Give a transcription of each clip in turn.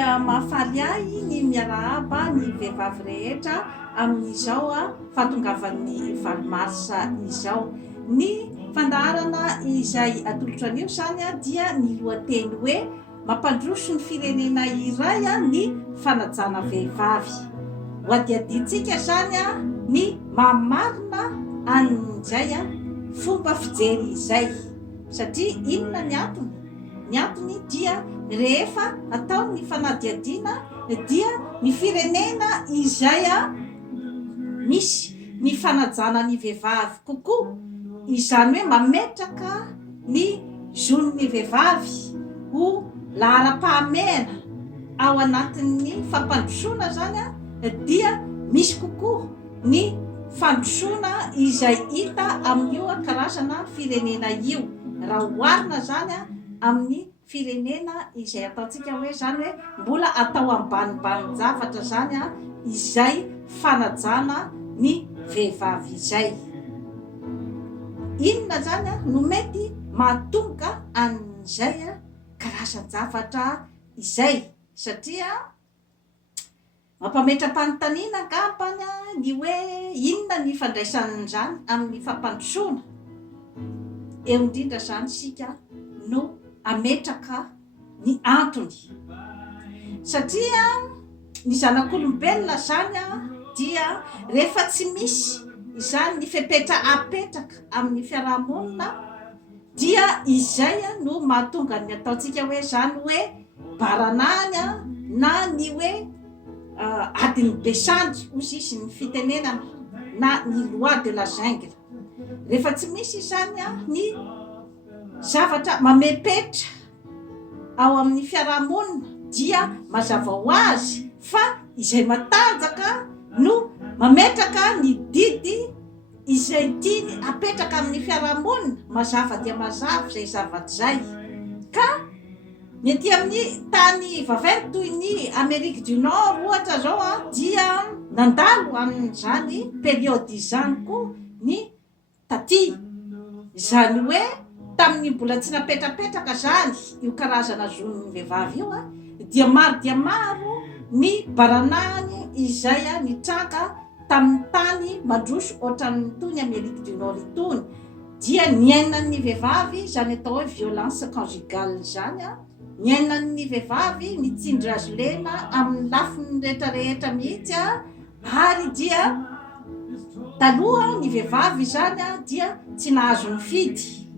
dia mahafaly ahy ny miarahaba ny vehivavy rehetra amin'izao fahatongavan'ny valomarsa izao. Ny fandaharana izay atolotra anio zany dia ny lohateny hoe mampandroso ny firenena iray ny fanajana vehivavy. Hoadiadintsika zany ny mamarina an'izay fomba fijery izay, satria inona ny antony? Ny antony dia rehefa atao ny fanadiadiana dia ny firenena izay misy ny fanajana ny vehivavy kokoa, izany hoe mametraka ny zon'ny vehivavy ho lahara-pahamehana ao anatin'ny fampandrosoana zany dia misy kokoa ny fandrosoana izay hita amin'io karazana firenena io, raha oharina zany amin'ny firenena izay ataontsika hoe zany hoe mbola atao ambanimbani-javatra zany izay fanajana ny vehivavy izay. Inona zany no mety mahatonga an'izay karazan-javatra izay? Satria mampametra-panontaniana angambany ny hoe inona ny fandraisan'izany amin'ny fampandrosoana. Eo indrindra zany sika no ametraka ny antony, satria ny zanak'olombelona zany dia rehefa tsy misy izany ny fepetra apetraka amin'ny fiarahamonina dia izay no mahatonga ny ataontsika hoe zany hoe baranany na ny hoe adiny besandry ozy izy ny fitenenana na ny loi de la jungle. Rehefa tsy misy zany ny zavatra mamepetra ao amin'ny fiarahamonina dia mazava ho azy fa izay matanjaka no mametraka ny didy izay tiany apetraka amin'ny fiarahamonina. Mazava dia mazava izay zavatra zay, ka ny aty amin'ny tany vaventy toy ny Amerique du Nord ohatra zao dia nandalo amin'izany periody izany koa ny taty, izany hoe tamin'ny mbola tsy napetrapetraka zany io karazana zon'ny vehivavy io dia maro ny baranany izay nitranga tamin'ny tany mandroso ohatran'ny tony Amerique du Nord itony, dia niainan'ny vehivavy zany atao hoe violence conjugale zany niainan'ny vehivavy nitsindry azo lena amin'ny lafiny rehetrarehetra mihitsy ary dia taloha ny vehivavy zany dia tsy nahazo ny fidy,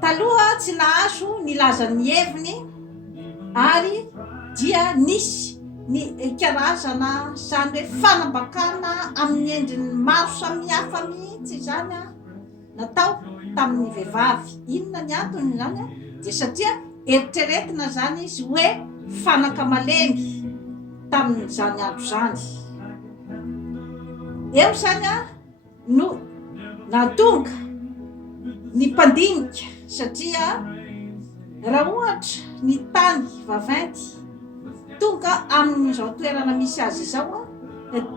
taloha tsy nahazo ny lazan'ny heviny, ary dia nisy ny karazana zany hoe fanambakana amin'ny endriny maro samihafa mihitsy zany natao tamin'ny vehivavy. Inona ny antony zany dia satria eritreretina zany izy hoe fanaka malemy tamin'izany andro zany. Eo zany no nahatonga ny mpandinika, satria raha ohatra ny tany vaventy tonga amin'izao toerana misy azy izao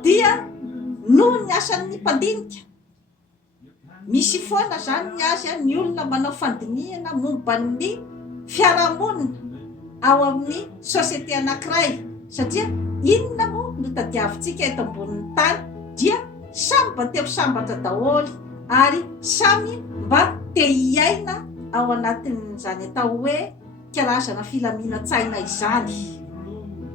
dia noho ny asan'ny mpandinika. Misy foana zany ny azy ny olona manao fandinihana momba ny fiarahamonina ao amin'ny sosiete anankiray, satria inona moa no tadiavintsika eto ambonin'ny tany dia samy mba teo sambatra daholo ary samy mba te hiaina ao anatin'izany atao hoe karazana filaminantsaina izany.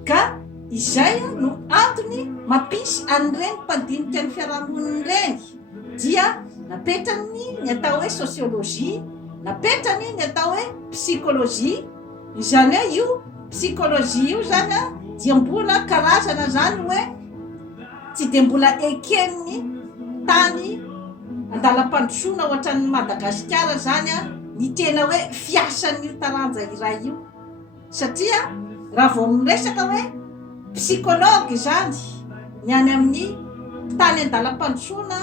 Ka izay no antony mampisy an'ireny mpandinika ny fiarahamonina ireny dia napetrany ny atao hoe sosiolojia, napetrany ny atao hoe psikolojia. Izany hoe io psikolojia io zany dia mbola karazana zany hoe tsy de mbola eken'ny tany andalam-pandrosoana ohatran'ny Madagasikara zany ny tena hoe fiasan'io taranja iray io, satria raha vao miresaka hoe psikology zany ny any amin'ny tany andalam-pandrosoana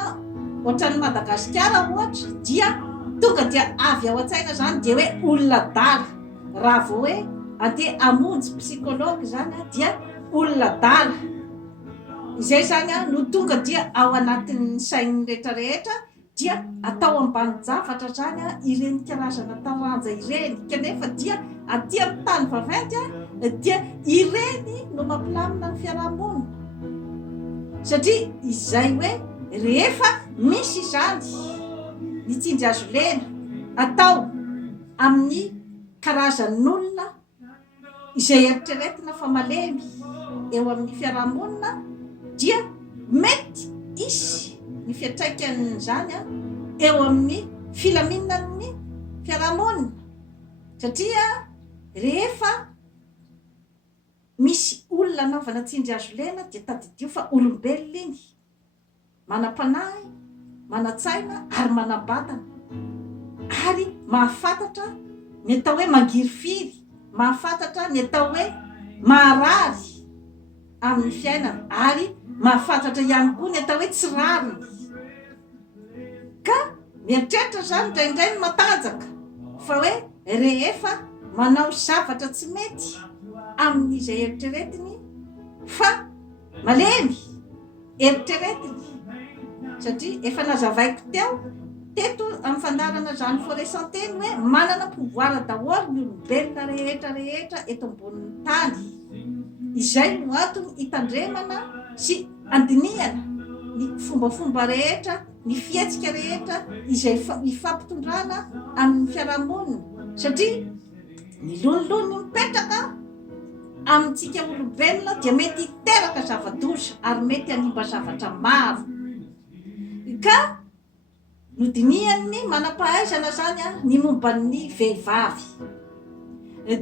ohatran'ny Madagasikara ohatra dia tonga dia avy ao an-tsaina zany dia hoe olona dala. Raha vao hoe andeha hamonjy psikology zany dia olona dala. Izay zany no tonga dia ao anatin'ny sain'ny rehetrarehetra dia atao ambani-javatra zany ireny karazana taranja ireny, kanefa dia aty amin'ny tany vaventy dia ireny no mampilamina ny fiarahamonina satria izay hoe rehefa misy izany nitsindry azo lena atao amin'ny karazan'olona izay eritreretina fa malemy eo amin'ny fiarahamonina dia mety isy ny fiatraikan'izany eo amin'ny filaminan'ny fiarahamonina satria rehefa misy olona anaovana tsindry azo lena dia tadidio fa olombelona iny manam-panahy manatsaina ary manam-batana ary mahafantatra ny atao hoe mangirifiry mahafantatra ny atao hoe maharary amin'ny fiainana ary mahafantatra ihany koa ny atao hoe tsy rariny ka mieritreritra zany indraindray ny matanjaka fa hoe rehefa manao zavatra tsy mety amin'izay eritreretiny fa malemy eritreretiny satria efa nazavaiko teto amin'ny fandarana zany foresanteny hoe manana pouvoir daholo ny olombelona rehetra eto ambonin'ny tany izay no antony hitandremana sy andinihana ny fombafomba rehetra ny fietsika rehetra izay ifampitondrana amin'ny fiarahamonina satria ny lonolony mipetraka amintsika olombelona dia mety hiteraka zava-doza ary mety hanimba zavatra maro ka nodiniany manam-pahaizana zany ny momban'ny vehivavy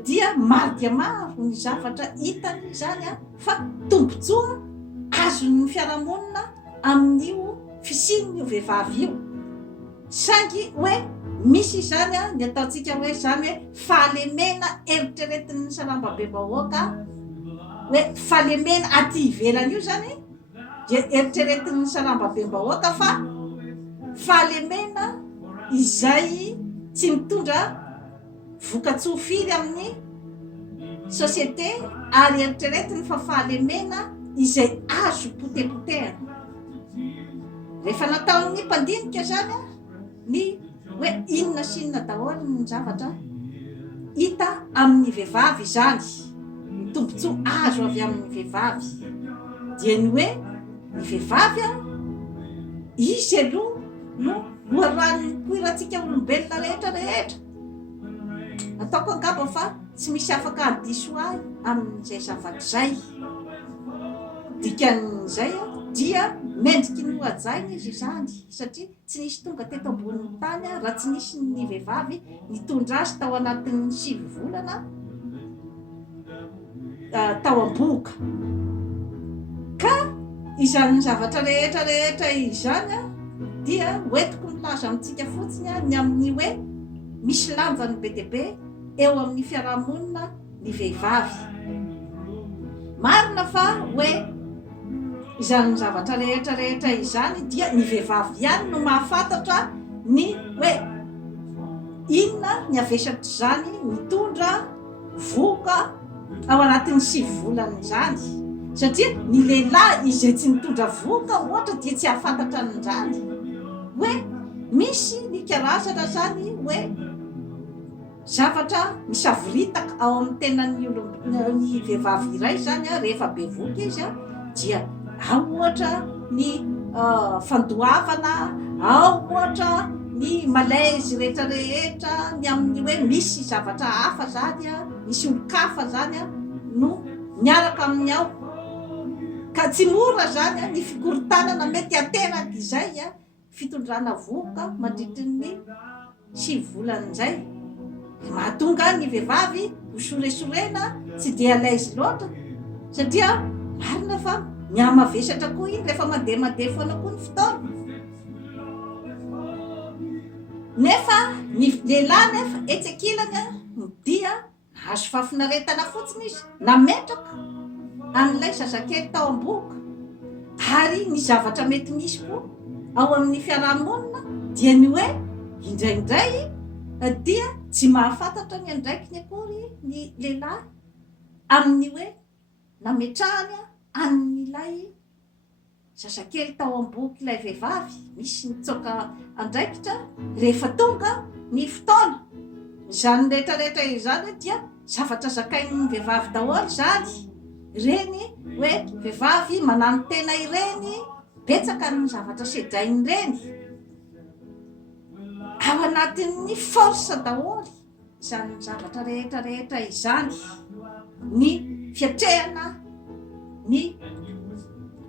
dia maro dia maro ny zavatra hitany zany fa tombotsoa azon'ny fiarahamonina amin'io fisin'io vehivavy io saingy hoe misy zany ny ataontsika hoe zany hoe fahalemena eritreretin'ny sarambabem-bahoaka hoe fahalemena aty ivelany io zany dia eritreretin'ny sarambabem-bahoaka fa fahalemena izay tsy mitondra voka-tsofiry amin'ny sosiete ary eritreretiny fa fahalemena izay azo potepotehana rehefa nataon'ny mpandinika zany ny hoe inona sinona daholo ny zavatra hita amin'ny vehivavy zany ny tombontsoa azo avy amin'ny vehivavy dia ny hoe ny vehivavy izy aloha no loharan'ny poirantsika olombelona rehetra ataoko angamba fa tsy misy afaka adiso ahy amin'izay zavatra zay dikan'izay dia mendriky ny hoajaina izy zany satria tsy nisy tonga teto ambonin'ny tany raha tsy nisy ny vehivavy nitondra azy tao anatin'ny 7 volana tao am-boka ka izany zavatra rehetra izany dia hoentiko milaza amintsika fotsiny ny amin'ny hoe misy lanjany be dia be eo amin'ny fiarahamonina ny vehivavy marina fa hoe izany zavatra rehetra izany dia ny vehivavy ihany no mahafantatra ny hoe inona ny avesatra zany mitondra voka ao anatin'ny 7 volana zany satria ny lehilahy izay tsy mitondra voka ohatra dia tsy hahafantatra an'izany hoe misy ny karazana zany hoe zavatra misavoritaka ao amin'ny tenan'ny vehivavy iray zany rehefa be voka izy dia ao ohatra ny fandoavana ao ohatra ny malaizy rehetra ny amin'ny hoe misy zavatra hafa zany misy olo-kafa zany no miaraka amin'ny ao ka tsy mora zany ny fikorontanana mety ateraka izay fitondrana voka mandritry ny 7 volan'izay mahatonga ny vehivavy hosoresorena tsy dia laizy loatra satria marina fa mihamavesatra koa iny rehefa mandeha foana koa ny fotoana nefa ny lehilahy nefa etsakilany dia azo fafinaretana fotsiny izy nametraka amin'ilay zazakely tao am-boka ary ny zavatra mety misy koa ao amin'ny fiarahamonina dia ny hoe indraindray dia tsy mahafantatra ny andraiky ny akory ny lehilahy amin'ny hoe nametrahany amin'ilay zazakely tao am-boka ilay vehivavy misy nitsoka andraikitra rehefa tonga ny fotoana izany rehetrarehetra izany dia zavatra zakain'ny vehivavy daholo zany reny hoe vehivavy manano tena ireny betsaka ny zavatra sedrainy reny ao anatin'ny force daholo izany zavatra rehetrarehetra izany ny fiatrehana ny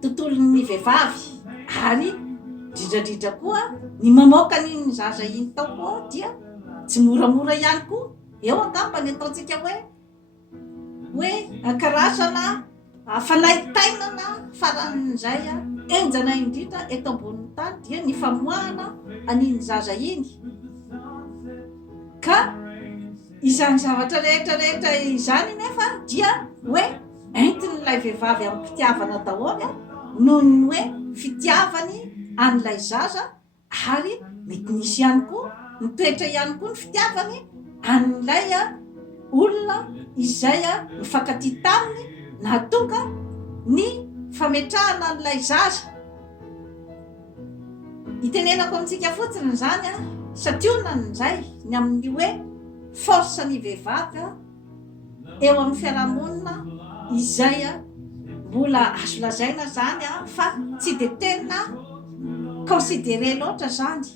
tontolon'ny vehivavy ary dridradridra koa ny mamoaka ny zaza iny tao koa dia tsy moramora ihany koa eo angambany ataontsika hoe karazana fanaitainana faran'izay enjana indrindra eto ambonin'ny tany dia ny famoahana aniny zaza iny ka izany zavatra rehetrarehetra izany nefa dia hoe entin'ilay vehivavy amin'ny fitiavana daholo noho ny hoe fitiavany an'ilay zaza ary mety nisy ihany koa mitoetra ihany koa ny fitiavany an'ilay olona izay mifankatia taminy natonga ny fametrahana an'ilay zaza itenenako amintsika fotsiny zany sationany zay ny amin'ny hoe force ny vehivavy eo amin'ny fiarahamonina izay mbola azo lazaina zany fa tsy de tena considéré loatra zany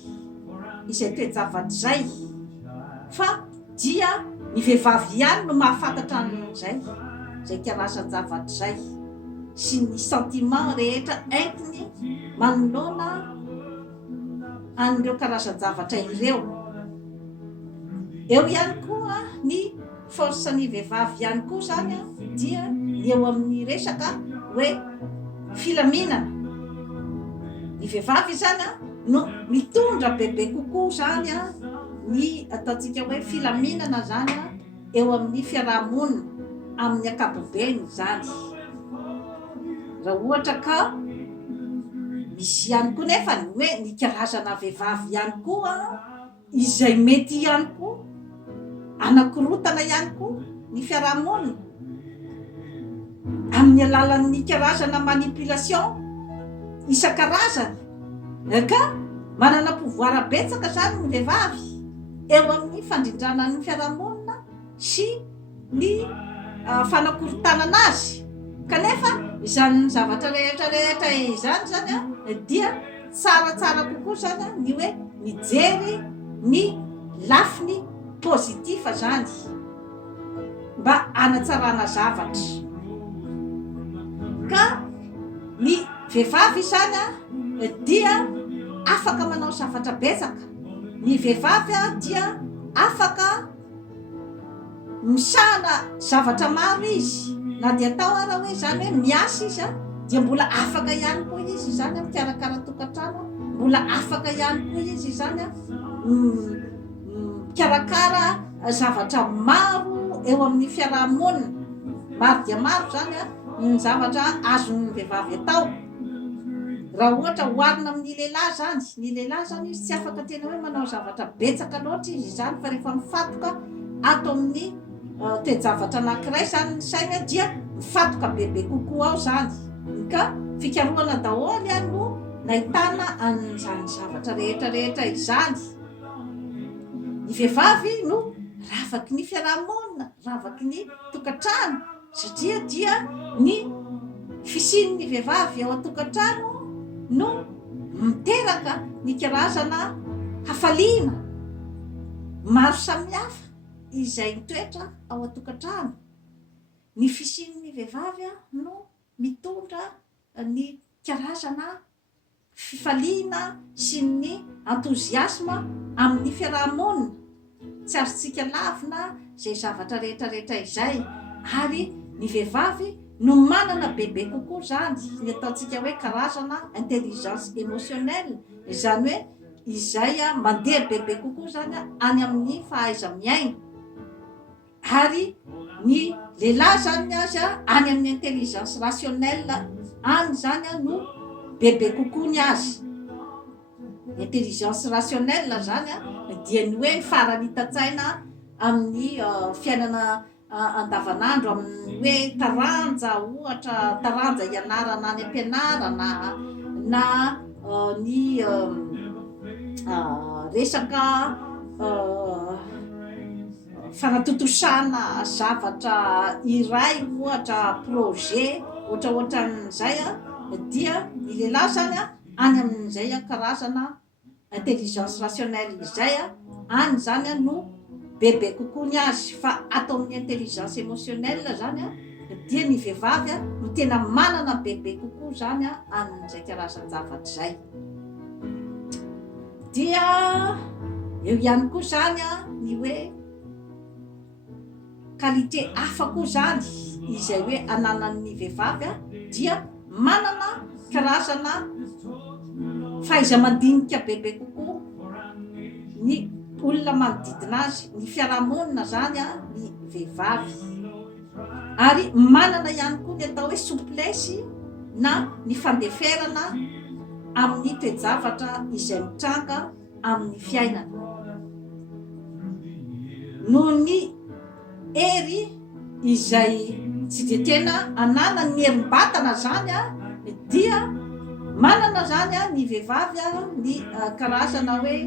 izay toejavatra zay fa dia ny vehivavy ihany no mahafantatra an'izay zay karazany zavatra zay sy ny sentiment rehetra entiny manoloana an'ireo karazany zavatra ireo eo ihany koa ny force ny vehivavy ihany koa zany dia ny eo amin'ny resaka hoe filaminana ny vehivavy zany no mitondra bebe kokoa zany ny ataontsika hoe filaminana zany eo amin'ny fiarahamonina amin'ny ankapobeny zany raha ohatra ka misy ihany koa nefa ny hoe ny karazana vehivavy ihany koa izay mety ihany koa anakorotana ihany koa ny fiarahamonina amin'ny alalan'ny karazana manipulation isan-karazany ka manana pouvoir betsaka zany ny vehivavy eo amin'ny fandrindrana ny fiarahamonina sy ny fanakorotana anazy kanefa izany zavatra rehetrarehetra izany zany dia tsaratsara kokoa zany ny hoe mijery ny lafiny pozitifa zany mba anatsarana zavatra ka ny vehivavy zany dia afaka manao zavatra betsaka ny vehivavy dia afaka misahana zavatra maro izy na dia atao ara hoe zany hoe miasa izy dia mbola afaka ihany koa izy zany mikarakara tokantrano mbola afaka ihany koa izy zany mikarakara zavatra maro eo amin'ny fiarahamonina maro dia maro zany ny zavatra azon'ny vehivavy atao raha ohatra hoarina amin'ny lehilahy zany ny lehilahy zany izy tsy afaka tena hoe manao zavatra betsaka loatra izy zany fa rehefa mifatoka ato amin'ny toejavatra anankiray zany ny saina dia mifatoka bebe kokoa ao zany ka fikaroana daholo ihany no nahitana an'izany zavatra rehetrarehetra izany ny vehivavy no ravaky ny fiarahamonina ravaky ny tokantrano satria dia ny fisian'ny vehivavy ao an-tokantrano no miteraka ny karazana hafaliana maro samihafa izay mitoetra ao an-tokantrano ny fisian'ny vehivavy no mitondra ny karazana fifaliana sy ny enthousiasme amin'ny fiarahamonina tsy azontsika lavina zay zavatra rehetrarehetra izay ary ny vehivavy no manana bebe kokoa zany ny ataontsika hoe karazana intelligence émotionnelle izany hoe izay mandeha bebe kokoa zany any amin'ny fahaiza miaina ary ny lehilahy zany azy any amin'ny intelligence rationnelle any zany no bebe kokoa ny azy intelligence rationnelle zany dia ny hoe farany hitatsaina amin'ny fiainana andavanandro amin'ny hoe taranja ohatra taranja ianarana any am-pianarana na ny resaka fanatotosana zavatra iray ohatra projet ohatraohatran'izay dia ny lehilahy zany any amin'izay karazana intelligence rationnelle izay any zany no bebe kokoa ny azy, fa atao amin'ny intelligence émotionnelle zany dia ny vehivavy no tena manana bebe kokoa zany amin'izay karazan-javatra zay. Dia eo ihany koa zany ny hoe qualité hafa koa zany izay hoe ananan'ny vehivavy dia manana karazana fahaiza-mandinika bebe kokoa ny olona manodidina azy, ny fiarahamonina zany ny vehivavy, ary manana ihany koa ny atao hoe souplesse na ny fandeferana amin'ny toe-javatra izay mitranga amin'ny fiainana noho ny hery izay tsy de tena anana ny herim-batana zany dia manana zany ny vehivavy ny karazana hoe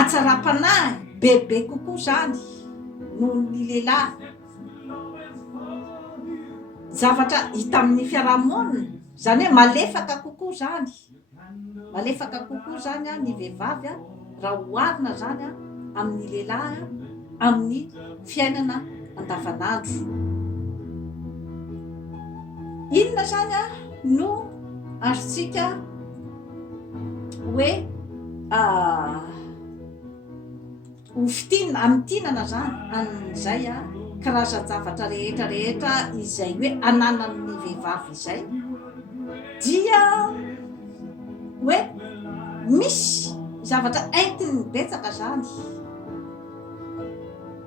atsara-panahy bebe kokoa zany noho ny lehilahy. Zavatra hita amin'ny fiarahamonina zany hoe malefaka kokoa zany, malefaka kokoa zany ny vehivavy raha oharina zany amin'ny lehilahy amin'ny fiainana andavanandro. Inona zany no azontsika hoe hofitinina amitinana zany amin'izay karazan-javatra rehetra izay hoe ananan'ny vehivavy izay, dia hoe misy zavatra entiny betsaka zany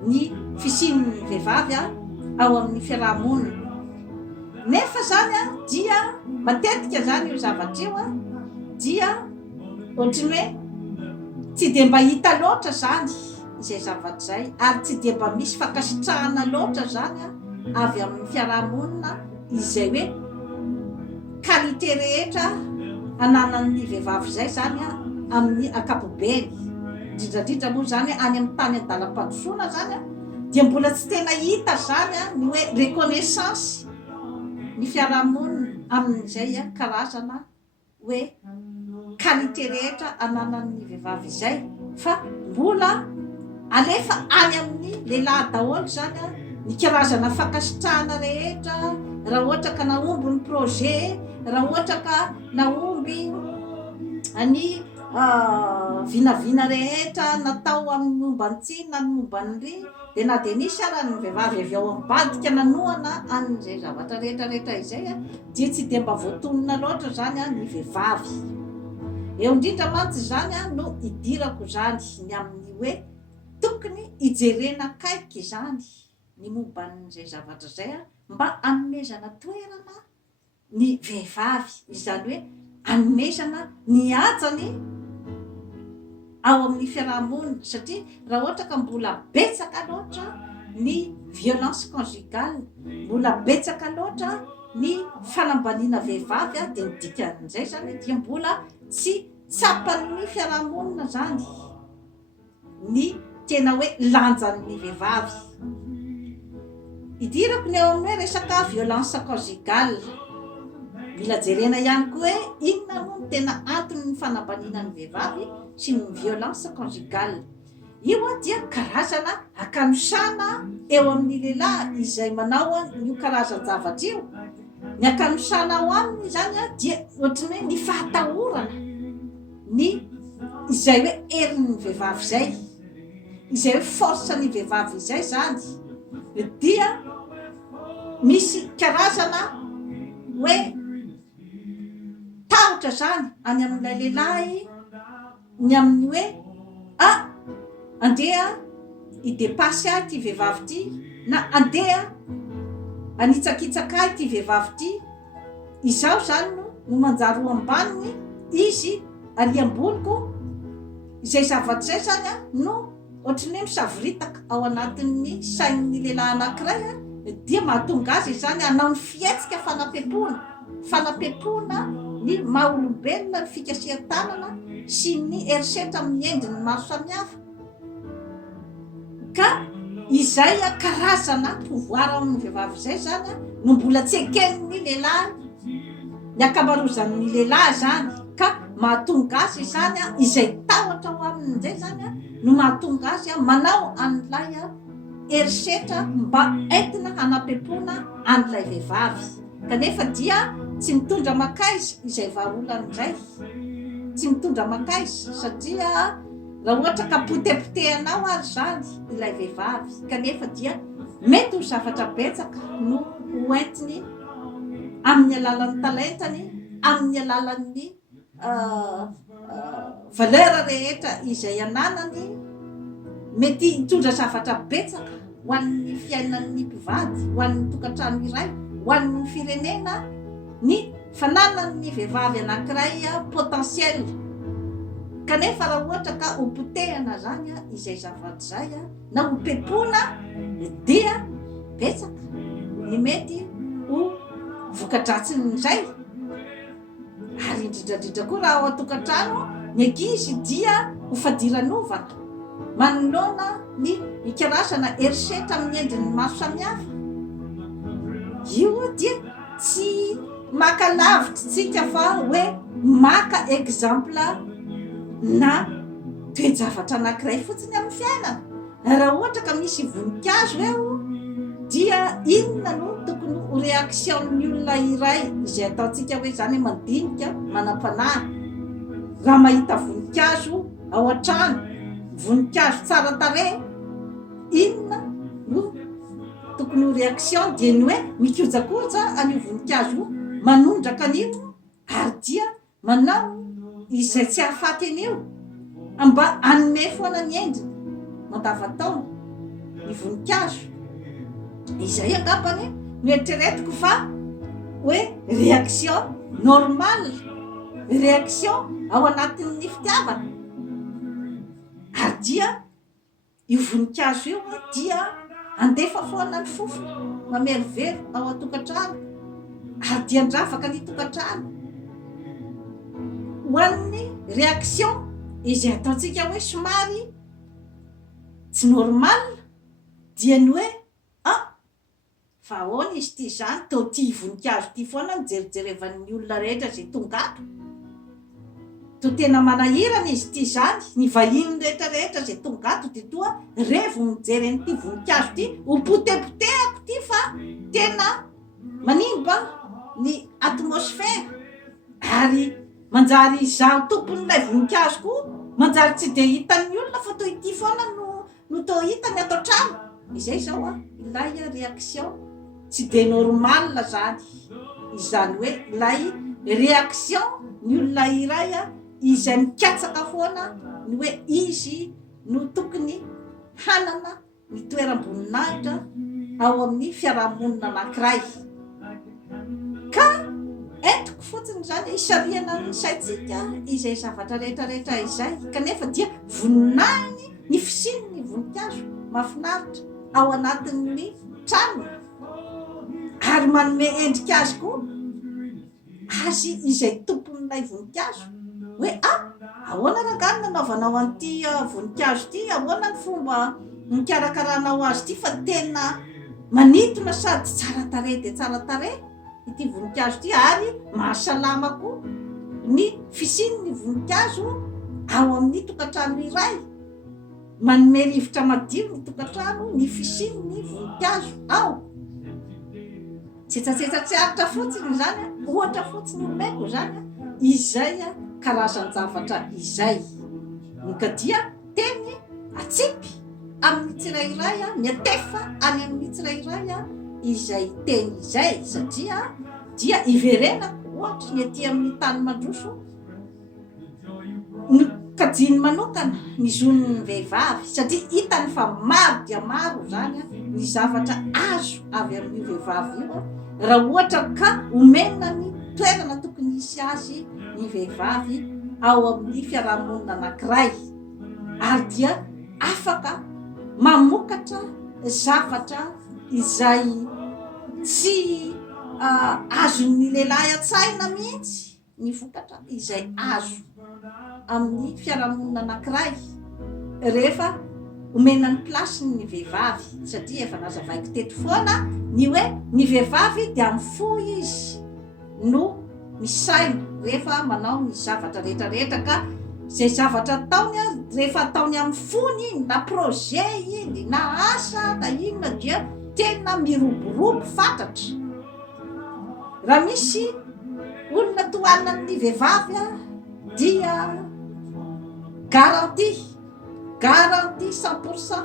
ny fisian'ny vehivavy ao amin'ny fiarahamonina, nefa zany dia matetika zany io zavatra io dia ohatriny hoe tsy de mba hita loatra zany izay zavatra zay, ary tsy de mba misy fankasitrahana loatra zany avy amin'ny fiarahamonina izay hoe qualité rehetra ananan'ny vehivavy zay zany amin'ny ankapobeny, indrindrandrindra moa zany any amin'ny tany an-dalam-pandrosoana zany dia mbola tsy tena hita zany ny hoe reconnaissance ny fiarahamonina amin'izay karazana hoe qualité rehetra ananan'ny vehivavy izay, fa mbola alefa any amin'ny lehilahy daholo zany ny karazana fankasitrahana rehetra, raha ohatra ka naomby ny projet, raha ohatra ka naomby ny vinavina rehetra natao amin'ny momba ny tsi na ny momba ny ry, de na de nisy ara ny vehivavy avy ao ambadika nanoana an'izay zavatra rehetrarehetra izay dia tsy de mba voatonona loatra zany ny vehivavy. Eo indrindra mantsy zany no idirako zany ny amin'ny hoe tokony ijerena kaiky zany ny momba n'izay zavatra zay mba anomezana toerana ny vehivavy, izany hoe anomezana ny hajany ao amin'ny fiarahamonina, satria raha ohatra ka mbola betsaka loatra ny violence conjugale, mbola betsaka loatra ny fanambaniana vehivavy dia ny dikan'izay zany dia mbola tsy tsapan'ny fiarahamonina zany ny tena hoe lanjan'ny vehivavy. Idirako ny eo amin'ny hoe resaka violence conjugale, mila jerena ihany koa hoe inona no tena antony ny fanambaniana ny vehivavy sy ny violence conjugale. Io dia karazana akanosana eo amin'ny lehilahy izay manao io karazan-javatra io, ny akanosana ao aminy zany dia ohatrany hoe ny fahatahorana ny izay hoe herin'ny vehivavy zay, izay hoe force ny vehivavy izay zany, dia misy karazana hoe tahotra zany any amin'ilay lehilahy ny amin'ny hoe andeha idepasy ty vehivavy ty, na andeha anitsakitsaka ty vehivavy ty, izao zany no manjary ho ambaniny izy ariam-boliko, izay zavatra zay zany no ohatrany hoe misavoritaka ao anatin'ny sain'ny lehilahy anankiray dia mahatonga azy zany hanao ny fihetsika fanampepona ny maha-olombelona, ny fikasihan-tanana sy ny herisetra amin'ny endriny maro samihafa, ka izay karazana pouvoir amin'ny vehivavy zay zany no mbola tsy eken'ny lehilahy, ny akamarozan'ny lehilahy zany, ka mahatonga azy zany izay tahotra ho amin'izay zany no mahatonga azy manao an'ilay herisetra mba entina hanapepona an'ilay vehivavy. Kanefa dia tsy mitondra makaizy izay vahaolany tsy mitondra makaizy, satria raha ohatra ka potepotehanao ary zany ilay vehivavy, kanefa dia mety ho zavatra betsaka no hoentiny amin'ny alalan'ny talentany, amin'ny alalan'ny valeur rehetra izay ananany, mety hitondra zavatra betsaka ho an'ny fiainan'ny mpivady, ho an'ny tokantrano iray, ho an'ny firenena, ny fananan'ny vehivavy anankiray potentiel. Kanefa raha ohatra ka ho potehana zany izay zavatra zay na ho pepona, dia betsaka ny mety ho vokadratsin'izay. Ary indrindrandrindra koa raha ao an-tokantrano, ny ankizy dia ho fadiran'ovana manoloana ny ikarazana herisetra amin'ny endriny maro samihafa. Io dia tsy maka lavitra tsika fa hoe maka exemple na toe-javatra anankiray fotsiny amin'ny fiainana. Raha ohatra ka misy voninkazo eo, dia inona no tokony ho réaction'ny olona iray izay ataontsika hoe zany mandinika, manam-panahy. Raha mahita voninkazo ao an-trano, voninkazo tsara tarehy, inona no tokony ho réaction? Dia ny hoe mikojakoja an'io voninkazo, manondraka an'io, ary dia manao izay tsy hahafaty an'io mba hanome foana ny endriny mandavataona ny voninkazo. Izay angambany no eritreretiko fa hoe réaction normale, réaction ao anatin'ny fitiavana. Ary dia io voninkazo io dia andefa foana ny fofona mamerivero ao an-tokantrano, ary dia andravaka ny tokantrano. Ho an'ny réaction izay ataontsika hoe somary tsy normal, dia ny hoe fa ahoana izy ty zany, tao ty voninkazo ty foana ny jerijerevan'ny olona rehetra zay tonga ato, to tena manahirana izy ty zany, ny vahiny rehetrarehetra zay tonga ato dia toa revo mijery an'ity voninkazo ty, ho potepotehako ty fa tena manimba ny atmosfera, ary manjary izaho tompon'ilay voninkazo koa manjary tsy dia hitan'ny olona fa to ity foana no to hitany ato an-trano. Izay zao ilay réaction tsy dia normal zany, izany hoe ilay réaction ny olona iray izay mikatsaka foana ny hoe izy no tokony hanana ny toeram-boninahitra ao amin'ny fiarahamonina anankiray. Ka entiko fotsiny zany isariana ny saitsika izay zavatra rehetrarehetra izay, kanefa dia voninahiny ny fisin'ny voninkazo mahafinaritra ao anatin'ny trano, ary manome endrika azy koa azy izay tompon'ilay voninkazo hoe ahoana raha nanaovanao an'ity voninkazo ty, ahoana ny fomba nikarakarana azy ty, fa tena manitona sady tsara tarehy dia tsara tarehy ity voninkazo ty, ary mahasalama koa ny fisin'ny voninkazo ao amin'ny tokantrano iray, manome rivotra madio ny tokantrano ny fisin'ny voninkazo ao. Tsetsatsetsatsyaritra fotsiny zany, ohatra fotsiny omeko zany izay karazan-javatra izay, ka dia teny atsipy amin'ny tsirairay, miatefa any amin'ny tsirairay izay teny izay, satria dia iverenako ohatra ny aty amin'ny tany mandroso ny kajiny manokana ny zon'ny vehivavy, satria hitany fa maro dia maro zany ny zavatra azo avy amin'ny vehivavy io raha ohatra ka omena ny toerana tokony hisy azy ny vehivavy ao amin'ny fiarahamonina anankiray, ary dia afaka mamokatra zavatra izay tsy azon'ny lehilahy an-tsaina mihitsy, ny vokatra izay azo amin'ny fiarahamonina anankiray rehefa omena ny plasiny ny vehivavy satria efa nazavaiko teto foana ny hoe ny vehivavy dia mifoy izy no misaina rehefa manao ny zavatra rehetrarehetra ka zay zavatra ataony a rehefa ataony amin'ny fony iny na projet iny na asa na inona dia tena miroborobo fantatra. Raha misy olona tohanina ny vehivavy a dia garantie 100%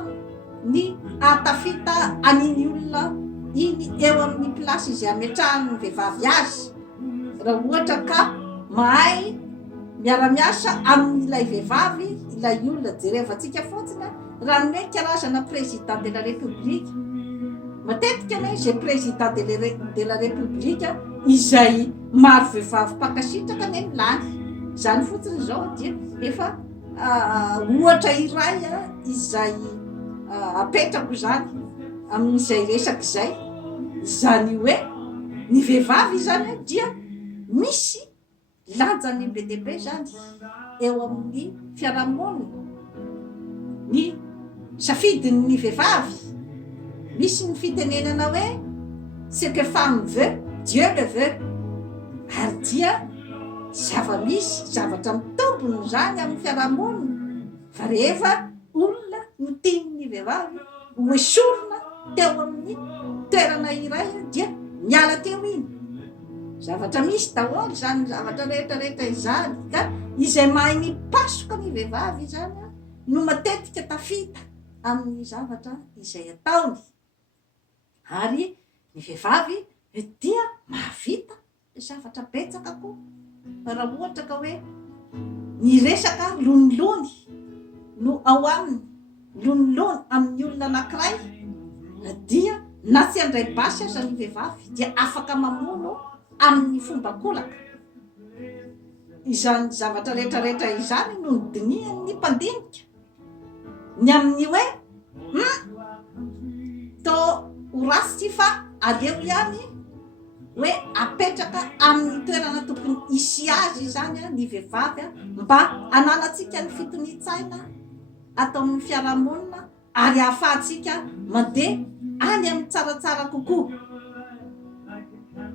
ny atafita aniny olona iny eo amin'ny plasy izay ametrahany ny vehivavy azy. Raha ohatra ka mahay miara-miasa amin'ilay vehivavy ilay olona jerevantsika fotsiny raha ny hoe karazana président de la république matetika hoe zay président de la république izay maro vehivavy mpakasitraka ny lany zany fotsiny zao dia efa ohatra iray izay apetrako zany amin'izay resaka izay zany hoe ny vehivavy zany dia misy lanjany be dia be zany eo amin'ny fiarahamonina. Ny safidiny vehivavy misy ny fitenenana hoe ce que femme veut Dieu le veut ary dia zava-misy zavatra mitombony zany amin'ny fiarahamonina fa rehefa olona no tian'ny vehivavy hoesorina teo amin'ny toerana iray dia miala teo iny zavatra misy daholo zany zavatra rehetrarehetra izany ka izay mahay mipasoka ny vehivavy zany no matetika tafita amin'ny zavatra izay ataony. Ary ny vehivavy dia mahavita zavatra betsaka koa raha ohatra ka hoe ny resaka lonilony no ao aminy lonilony amin'ny olona anankiray dia na tsy andray basy aza ny vehivavy dia afaka mamono amin'ny fomba kolaka. Izany zavatra rehetrarehetra izany no nydiniany ny mpandinika ny amin'ny hoe to ho rasy tsy fa aleo ihany hoe apetraka amin'ny toerana tokony isy azy zany ny vehivavy mba ananatsika ny fitony-tsaina atao amin'ny fiarahamonina ary ahafahantsika mandeha any amin'ny tsaratsara kokoa.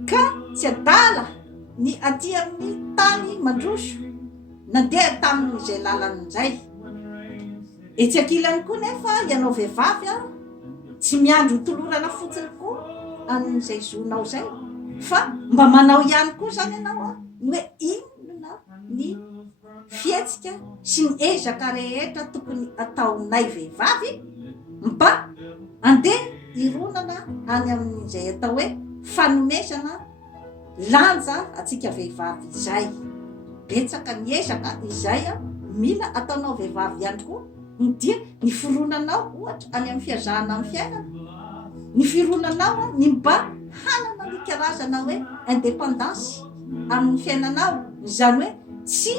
Ka tsy adala ny aty amin'ny tany mandroso nandeha tamin'izay lalan'izay. Etsy ankilany koa nefa ianao vehivavy tsy miandro tolorana fotsiny koa amin'izay zonao zay fa mba manao ihany koa zany ianao ny hoe inona ny fietsika sy ny ezaka rehetra tokony ataonay vehivavy mba andeha ironana any amin'izay atao hoe fanomezana lanja atsika vehivavy izay. Betsaka ny ezaka izay mila ataonao vehivavy ihany koa dia ny fironanao ohatra any amin'ny fiazahana amin'ny fiainana ny fironanao ny mba hanana ny karazana hoe indépendance amin'ny fiainanao zany hoe tsy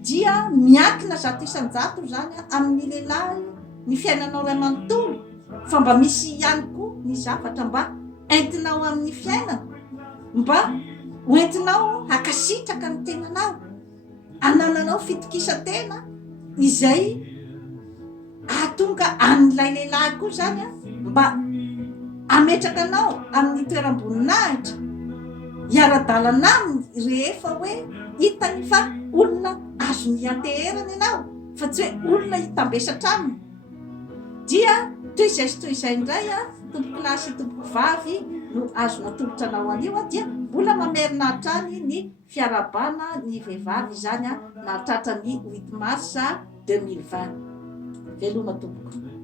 dia miankina zato isan-jato zany amin'ny lehilahy ny fiainanao ray manontolo fa mba misy ihany koa ny zavatra mba entinao amin'ny fiainana mba hoentinao hakasitraka ny tenanao anananao fitokisa-tena izay ahatonga amin'ilay lehilahy koa zany mba ametraka anao amin'ny toeram-boninahitra hiara-dalana aminy rehefa hoe hitany fa olona azo nianteherana ianao fa tsy hoe olona hitambesatra aminy. Dia toy izay sy toy izay indray tompoko lahy sy tompoko vavy no azo natolotra anao anio dia mbola mamerina hatrany ny fiarabana ny vehivavy zany nahatratra ny 8 mars 2020. Veloma tompoko.